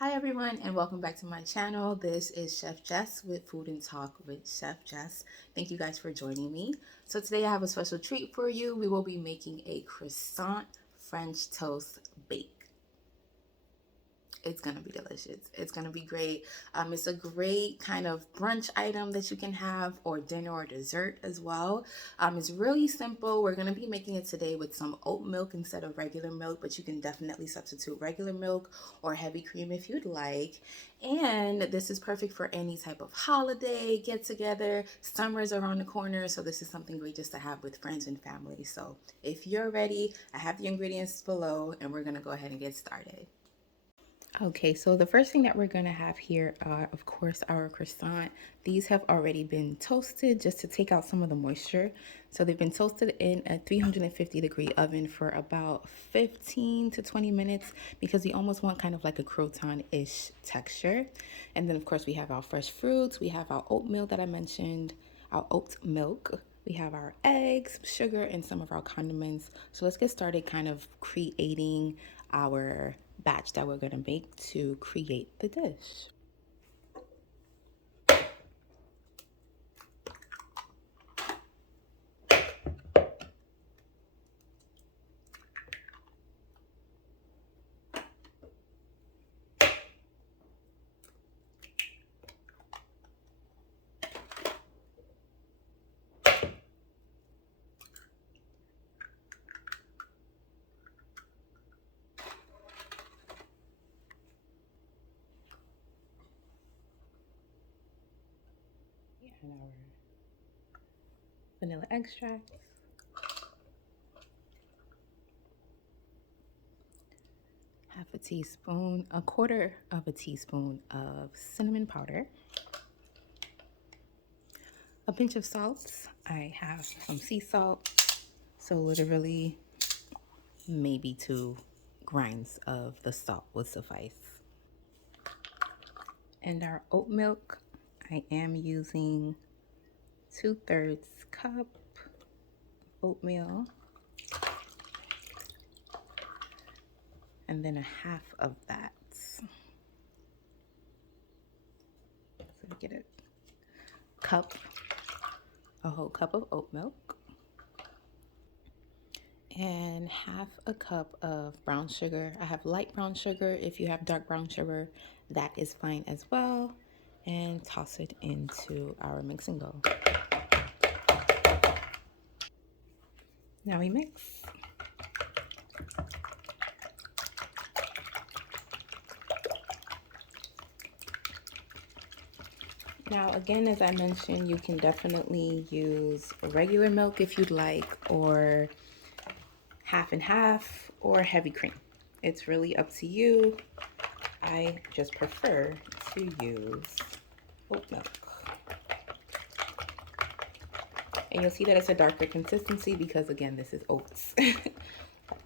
Hi everyone and welcome back to my channel. This is Chef Jess with Food and Talk with Chef Jess. Thank you guys for joining me. So today I have a special treat for you. We will be making a croissant French toast bake. It's gonna be delicious. It's gonna be great. It's a great kind of brunch item that you can have, or dinner or dessert as well. It's really simple. We're gonna be making it today with some oat milk instead of regular milk, but you can definitely substitute regular milk or heavy cream if you'd like. And this is perfect for any type of holiday get together. Summer's around the corner, so this is something great just to have with friends and family. So if you're ready, I have the ingredients below, and we're gonna go ahead and get started. Okay, so the first thing that we're gonna have here are, of course, our croissant. These have already been toasted just to take out some of the moisture. So they've been toasted in a 350-degree oven for about 15 to 20 minutes because we almost want kind of like a croissant-ish texture. And then, of course, we have our fresh fruits. We have our oatmeal that I mentioned, our oat milk. We have our eggs, sugar, and some of our condiments. So let's get started kind of creating our batch that we're going to make to create the dish. And our vanilla extract. Half a teaspoon, a quarter of a teaspoon of cinnamon powder. A pinch of salt. I have some sea salt. So literally maybe 2 grinds of the salt would suffice. And our oat milk, I am using 2/3 cup oatmeal. And then a half of that. So we get a whole cup of oat milk. And half a cup of brown sugar. I have light brown sugar. If you have dark brown sugar, that is fine as well. And toss it into our mixing bowl. Now we mix. Now, again, as I mentioned, you can definitely use regular milk if you'd like, or half and half, or heavy cream. It's really up to you. I just prefer to use oat milk. And you'll see that it's a darker consistency because, again, this is oats that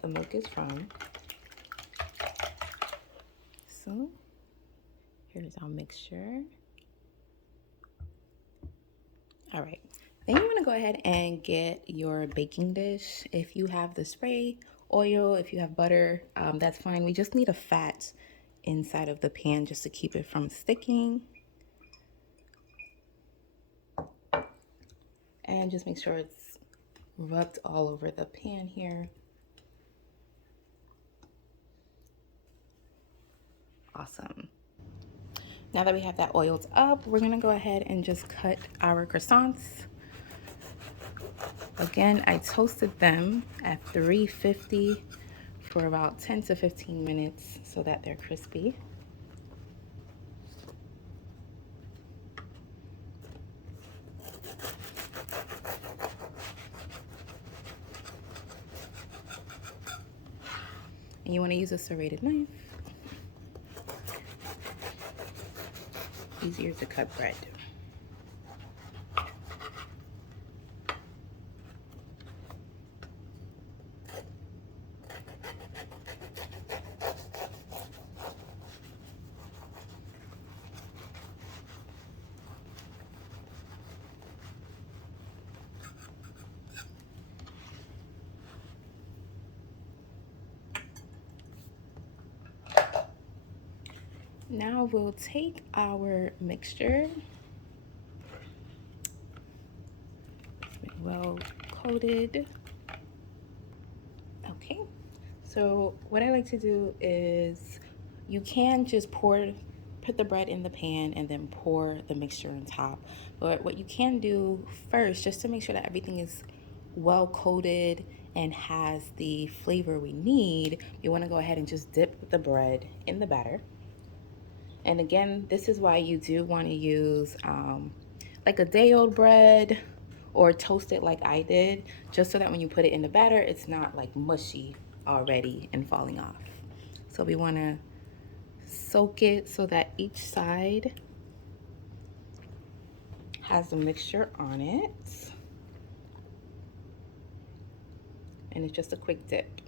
the milk is from. So here's our mixture. All right, then you want to go ahead and get your baking dish. If you have the spray oil, if you have butter, that's fine. We just need a fat inside of the pan just to keep it from sticking. And just make sure it's rubbed all over the pan here. Awesome. Now that we have that oiled up, we're gonna go ahead and just cut our croissants. Again, I toasted them at 350 for about 10 to 15 minutes so that they're crispy. And you want to use a serrated knife. Easier to cut bread. Now we'll take our mixture, well coated. Okay, so what I like to do is you can just put the bread in the pan and then pour the mixture on top. But what you can do first, just to make sure that everything is well coated and has the flavor we need, you want to go ahead and just dip the bread in the batter. And again, this is why you do want to use like a day old bread or toast it like I did, just so that when you put it in the batter, it's not like mushy already and falling off. So we want to soak it so that each side has a mixture on it. And it's just a quick dip.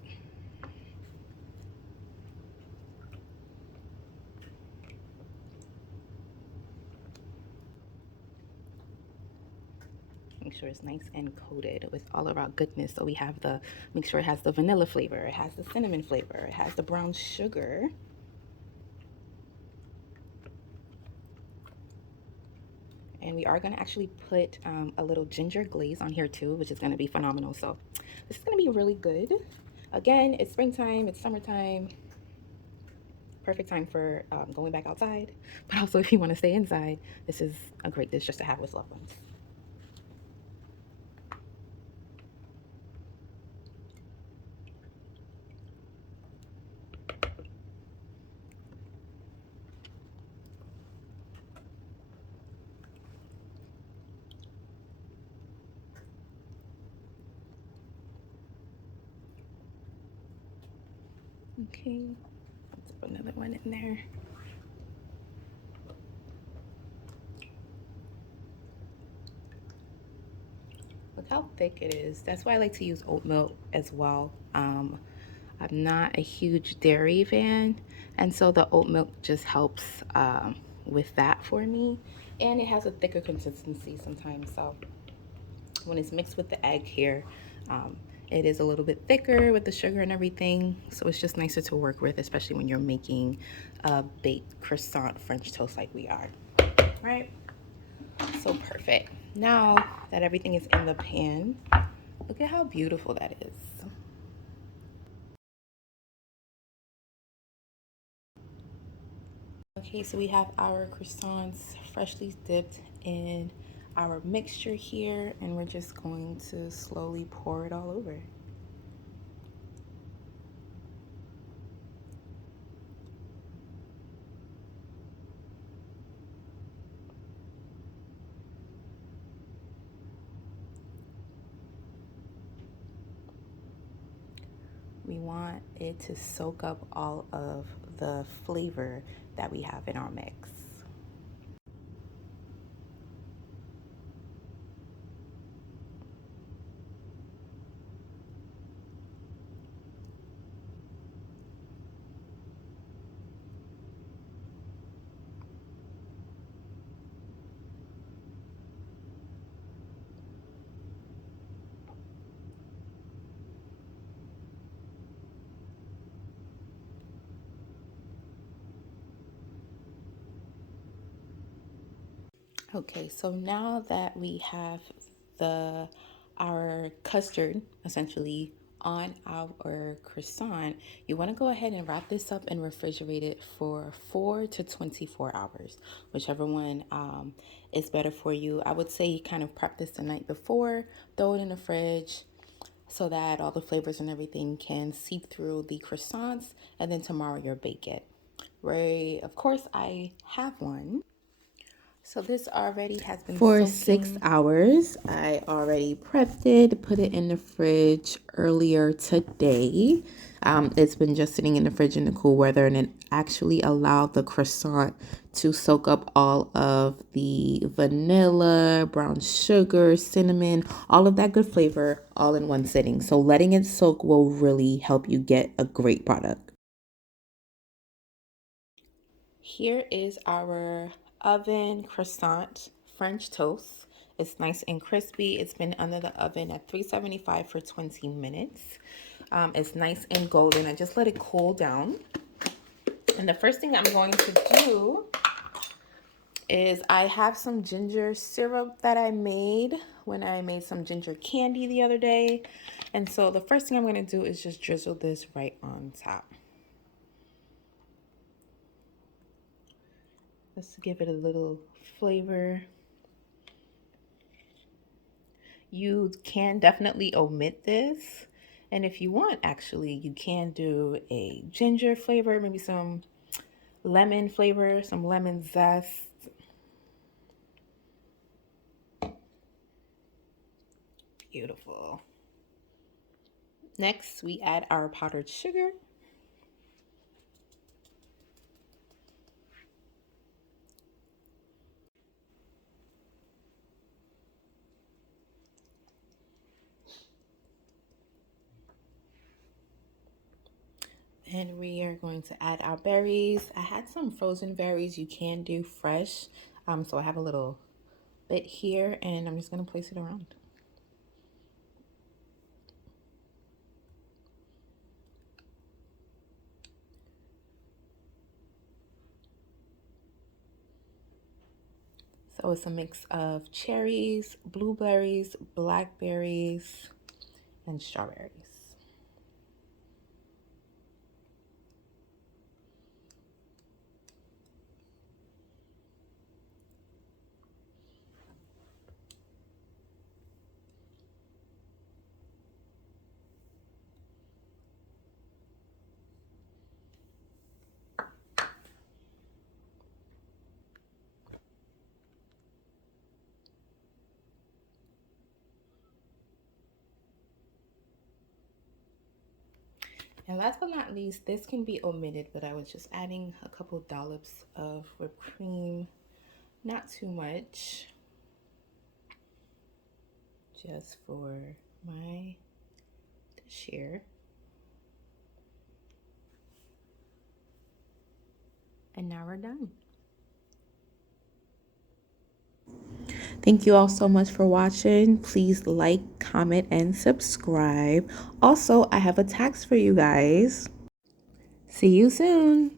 Make sure it's nice and coated with all of our goodness. So we have make sure it has the vanilla flavor, it has the cinnamon flavor, it has the brown sugar. And we are going to actually put a little ginger glaze on here too, which is going to be phenomenal. So this is going to be really good. Again, it's springtime, it's summertime. Perfect time for going back outside. But also if you want to stay inside, this is a great dish just to have with loved ones. Okay, let's put another one in there. Look how thick it is. That's why I like to use oat milk as well. I'm not a huge dairy fan, and so the oat milk just helps with that for me. And it has a thicker consistency sometimes, so when it's mixed with the egg here, it is a little bit thicker with the sugar and everything, so it's just nicer to work with, especially when you're making a baked croissant French toast like we are, right? So perfect. Now that everything is in the pan, look at how beautiful that is. Okay, so we have our croissants freshly dipped in our mixture here, and we're just going to slowly pour it all over. We want it to soak up all of the flavor that we have in our mix. Okay, so now that we have our custard essentially on our croissant, you want to go ahead and wrap this up and refrigerate it for 4 to 24 hours, whichever one is better for you. I would say kind of prep this the night before, throw it in the fridge so that all the flavors and everything can seep through the croissants, and then tomorrow you'll bake it. Right, of course I have one. So this already has been for 6 hours. I already prepped it, put it in the fridge earlier today. It's been just sitting in the fridge in the cool weather, and it actually allowed the croissant to soak up all of the vanilla, brown sugar, cinnamon, all of that good flavor all in one sitting. So letting it soak will really help you get a great product. Here is our oven croissant French toast. It's nice and crispy. It's been under the oven at 375 for 20 minutes. It's nice and golden. I just let it cool down. And the first thing I'm going to do is I have some ginger syrup that I made when I made some ginger candy the other day. And so the first thing I'm going to do is just drizzle this right on top. Let's give it a little flavor. You can definitely omit this. And if you want, actually, you can do a ginger flavor, maybe some lemon flavor, some lemon zest. Beautiful. Next, we add our powdered sugar. And we are going to add our berries. I had some frozen berries. You can do fresh. So I have a little bit here, and I'm just going to place it around. So it's a mix of cherries, blueberries, blackberries, and strawberries. And last but not least, this can be omitted, but I was just adding a couple dollops of whipped cream, not too much, just for my dish here. And now we're done. Thank you all so much for watching. Please like, comment, and subscribe. Also, I have a tax for you guys. See you soon.